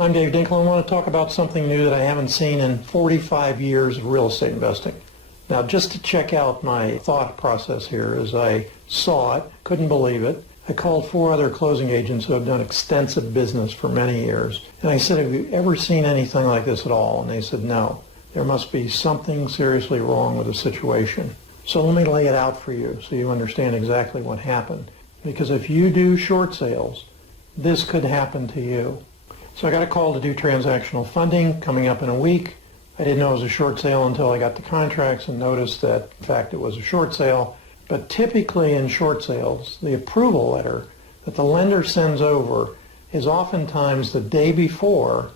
I'm Dave Dinkle and I want to talk about something new that I haven't seen in 45 years of real estate investing. Now, just to check out my thought process here, as I saw it, couldn't believe it, I called 4 other closing agents who have done extensive business for many years. And I said, have you ever seen anything like this at all? And they said, no. There must be something seriously wrong with the situation. So let me lay it out for you so you understand exactly what happened. Because if you do short sales, this could happen to you. So I got a call to do transactional funding coming up in a week. I didn't know it was a short sale until I got the contracts and noticed that, in fact, it was a short sale. But typically in short sales, the approval letter that the lender sends over is oftentimes the day before,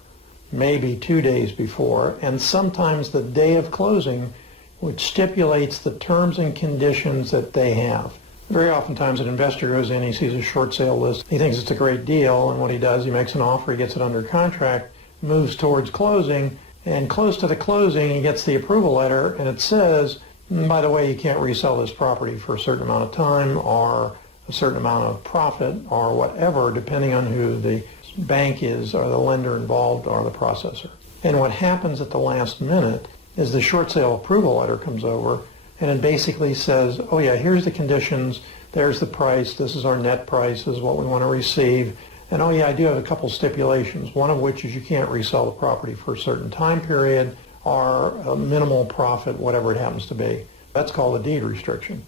maybe 2 days before, and sometimes the day of closing, which stipulates the terms and conditions that they have. Very oftentimes an investor goes in, he sees a short sale list, he thinks it's a great deal, and what he does, he makes an offer, he gets it under contract, moves towards closing, and close to the closing, he gets the approval letter, and it says, by the way, you can't resell this property for a certain amount of time, or a certain amount of profit, or whatever, depending on who the bank is, or the lender involved, or the processor. And what happens at the last minute is the short sale approval letter comes over, and it basically says, oh yeah, here's the conditions, there's the price, this is our net price, this is what we want to receive, and oh yeah, I do have a couple stipulations, one of which is you can't resell the property for a certain time period, or a minimal profit, whatever it happens to be. That's called a deed restriction.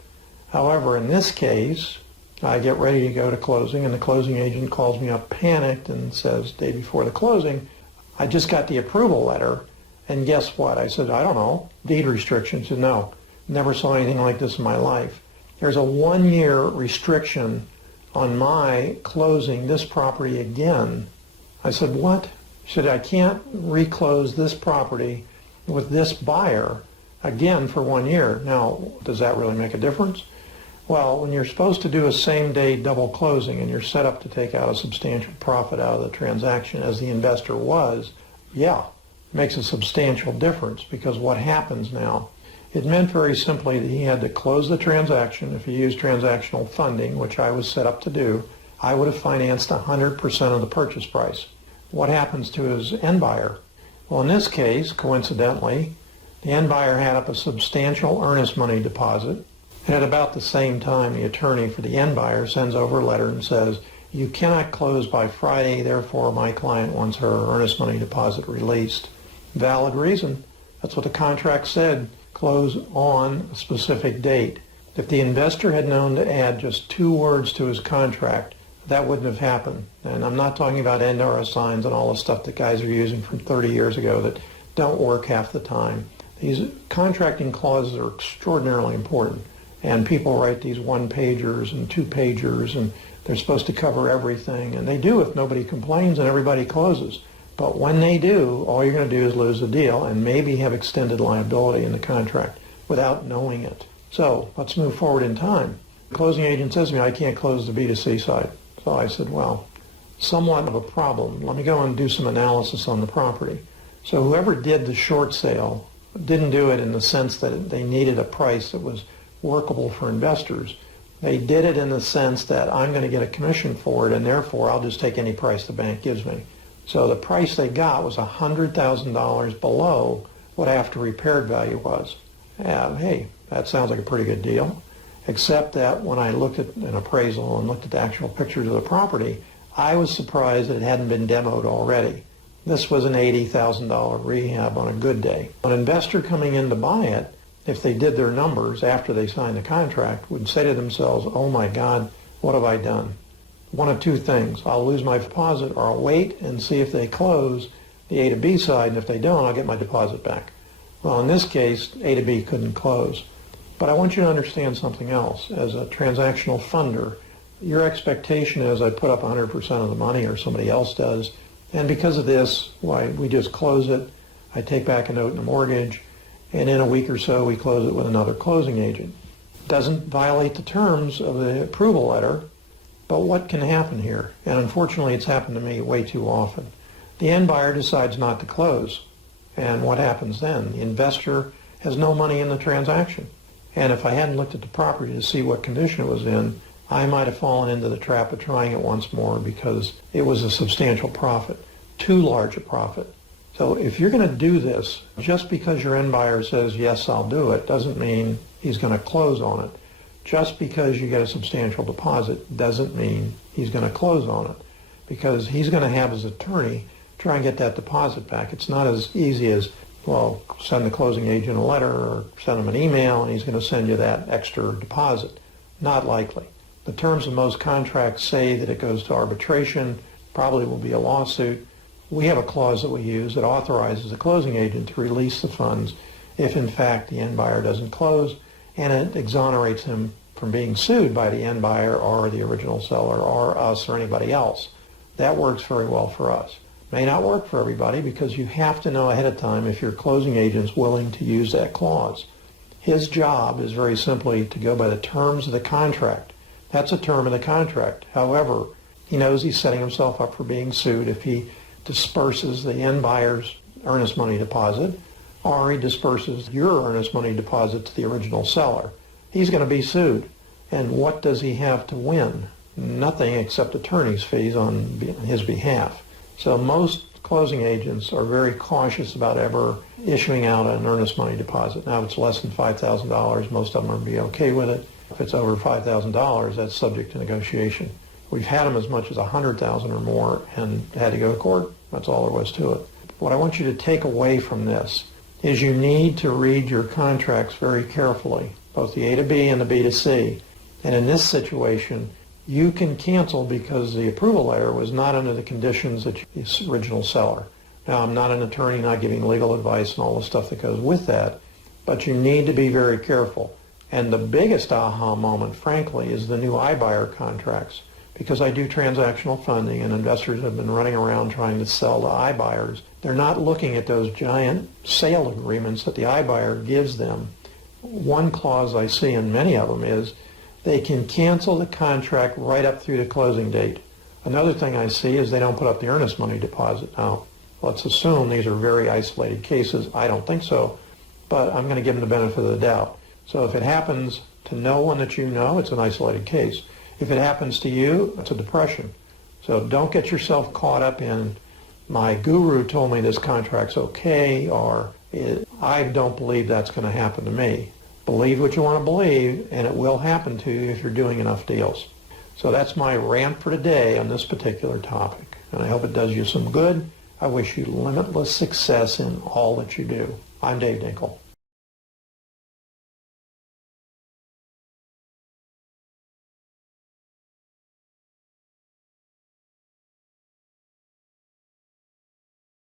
However, in this case, I get ready to go to closing, and the closing agent calls me up panicked and says, day before the closing, I just got the approval letter, and guess what? I said, I don't know, deed restriction. He said, no. Never saw anything like this in my life. There's a 1-year restriction on my closing this property again. I said, what? He said, I can't reclose this property with this buyer again for 1 year. Now, does that really make a difference? Well, when you're supposed to do a same-day double closing and you're set up to take out a substantial profit out of the transaction as the investor was, yeah, it makes a substantial difference, because what happens now, it meant very simply that he had to close the transaction. If he used transactional funding, which I was set up to do, I would have financed 100% of the purchase price. What happens to his end buyer? Well, in this case, coincidentally, the end buyer had up a substantial earnest money deposit, and at about the same time, the attorney for the end buyer sends over a letter and says, you cannot close by Friday, therefore my client wants her earnest money deposit released. Valid reason. That's what the contract said. Close on a specific date. If the investor had known to add just 2 words to his contract, that wouldn't have happened. And I'm not talking about NRS signs and all the stuff that guys are using from 30 years ago that don't work half the time. These contracting clauses are extraordinarily important. And people write these 1-pagers and 2-pagers, and they're supposed to cover everything. And they do if nobody complains and everybody closes. But when they do, all you're going to do is lose the deal and maybe have extended liability in the contract without knowing it. So let's move forward in time. The closing agent says to me, I can't close the B2C side. So I said, well, somewhat of a problem. Let me go and do some analysis on the property. So whoever did the short sale didn't do it in the sense that they needed a price that was workable for investors. They did it in the sense that I'm going to get a commission for it, and therefore I'll just take any price the bank gives me. So the price they got was $100,000 below what after repaired value was. Hey, that sounds like a pretty good deal, except that when I looked at an appraisal and looked at the actual pictures of the property, I was surprised that it hadn't been demoed already. This was an $80,000 rehab on a good day. An investor coming in to buy it, if they did their numbers after they signed the contract, would say to themselves, oh my God, what have I done? One of 2 things. I'll lose my deposit, or I'll wait and see if they close the A to B side, and if they don't, I'll get my deposit back. Well, in this case, A to B couldn't close. But I want you to understand something else. As a transactional funder, your expectation is I put up 100% of the money, or somebody else does, and because of this, why, we just close it, I take back a note in the mortgage, and in a week or so we close it with another closing agent. Doesn't violate the terms of the approval letter, but what can happen here? And unfortunately, it's happened to me way too often. The end buyer decides not to close. And what happens then? The investor has no money in the transaction. And if I hadn't looked at the property to see what condition it was in, I might have fallen into the trap of trying it once more because it was a substantial profit. too large a profit. So if you're going to do this, just because your end buyer says, yes, I'll do it, doesn't mean he's going to close on it. Just because you get a substantial deposit doesn't mean he's going to close on it, because he's going to have his attorney try and get that deposit back. It's not as easy as, well, send the closing agent a letter or send him an email and he's going to send you that extra deposit. Not likely. The terms of most contracts say that it goes to arbitration, probably will be a lawsuit. We have a clause that we use that authorizes the closing agent to release the funds if in fact the end buyer doesn't close, and it exonerates him from being sued by the end buyer or the original seller or us or anybody else. That works very well for us. May not work for everybody, because you have to know ahead of time if your closing agent's willing to use that clause. His job is very simply to go by the terms of the contract. That's a term of the contract. However, he knows he's setting himself up for being sued if he disperses the end buyer's earnest money deposit, or he disperses your earnest money deposit to the original seller. He's going to be sued. And what does he have to win? Nothing except attorney's fees on his behalf. So most closing agents are very cautious about ever issuing out an earnest money deposit. Now, if it's less than $5,000, most of them will be okay with it. If it's over $5,000, that's subject to negotiation. We've had them as much as $100,000 or more and had to go to court. That's all there was to it. What I want you to take away from this is you need to read your contracts very carefully, both the A to B and the B to C. And in this situation, you can cancel because the approval letter was not under the conditions that the original seller. Now, I'm not an attorney, not giving legal advice and all the stuff that goes with that, but you need to be very careful. And the biggest aha moment, frankly, is the new iBuyer contracts, because I do transactional funding and investors have been running around trying to sell to iBuyers. They're not looking at those giant sale agreements that the iBuyer gives them. One clause I see in many of them is they can cancel the contract right up through the closing date. Another thing I see is they don't put up the earnest money deposit. Now, let's assume these are very isolated cases. I don't think so, but I'm going to give them the benefit of the doubt. So if it happens to no one that you know, it's an isolated case. If it happens to you, it's a depression. So don't get yourself caught up in, my guru told me this contract's okay, or I don't believe that's going to happen to me. Believe what you want to believe, and it will happen to you if you're doing enough deals. So that's my rant for today on this particular topic, and I hope it does you some good. I wish you limitless success in all that you do. I'm Dave Dinkle.